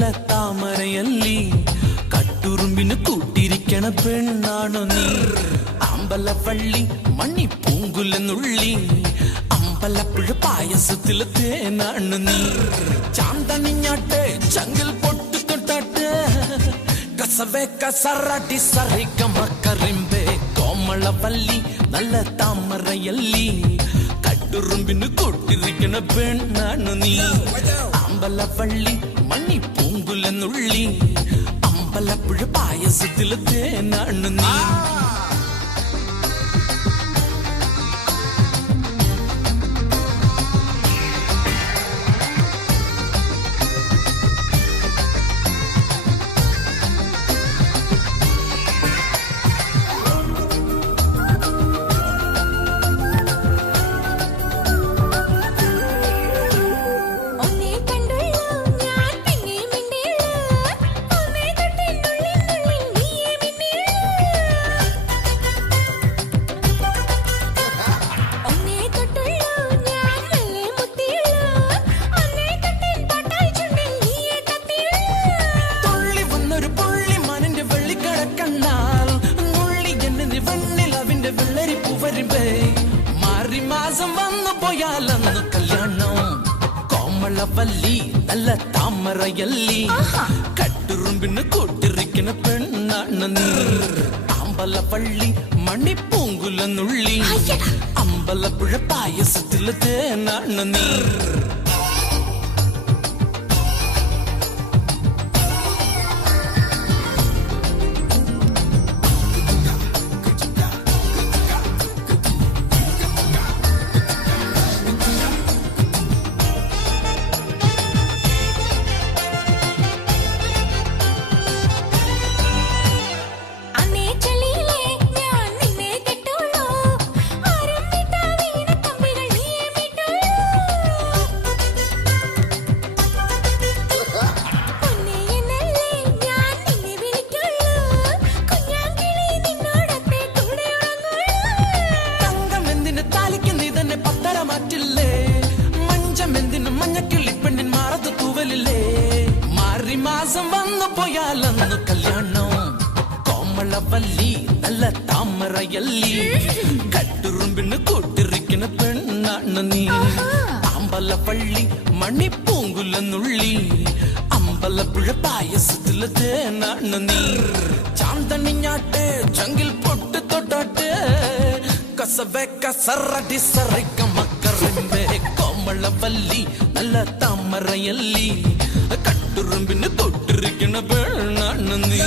നല്ല താമരയല്ലി കട്ടുറുമ്പിന് കൂട്ടിരിക്കണ പെണ്ണാണു നീ അമ്പലവള്ളി മണി പൂങ്കുലെന്നുള്ളി അമ്പലപ്പുഴ പായസത്തിലെ തേനാണ് നീ ചാന്തണിഞ്ഞാട്ടെ ചങ്കിൽ പൊട്ടു തൊട്ടാട്ടെ കസവേ കസറാട്ടി സറിക്കമക്കറിമ്പേ കോമളവല്ലി നല്ല താമരയല്ലി കട്ടുറുമ്പിന് കൂട്ടിരിക്കണ പെണ്ണാണു നീ അമ്പലവള്ളി മണി പൂങ്കുലെന്നുള്ളി അമ്പലപ്പുഴ പായസത്തിലെ തേനാണ് നീ മാസം വന്നു പോയാലന്ന് കല്യാണം കോമളവല്ലി നല്ല താമരയല്ലി കട്ടുറുമ്പിന് കൂട്ടിരിക്കണ പെണ്ണാണ് നീ അമ്പലവള്ളി മണിപ്പൂങ്കുലെന്നുള്ളി അമ്പലപ്പുഴ പായസത്തിലെ തേനാണ് നീ മാസം വന്നു പോയാലന്ന് കല്യാണം കോമളവല്ലി നല്ല താമരയല്ലി കട്ടുറുമ്പിന് കൂട്ടിരിക്കണ പെണ്ണാണ് നീ അമ്പലവള്ളി മണിപ്പൂങ്കുലെന്നുള്ളി അമ്പലപ്പുഴ പായസത്തിലെ തേനാണ് നീ ചാന്തണിഞ്ഞാട്ടെ ചങ്കിൽ പൊട്ട് തൊട്ടാട്ടെ കസവേ കസറടി സറിക്കമക്കറിമ്പേ കോമളവല്ലി നല്ല താമരയല്ലി കട്ടുറുമ്പിന് തൊട്ടിരിക്കണ പെണ്ണാണ് നീ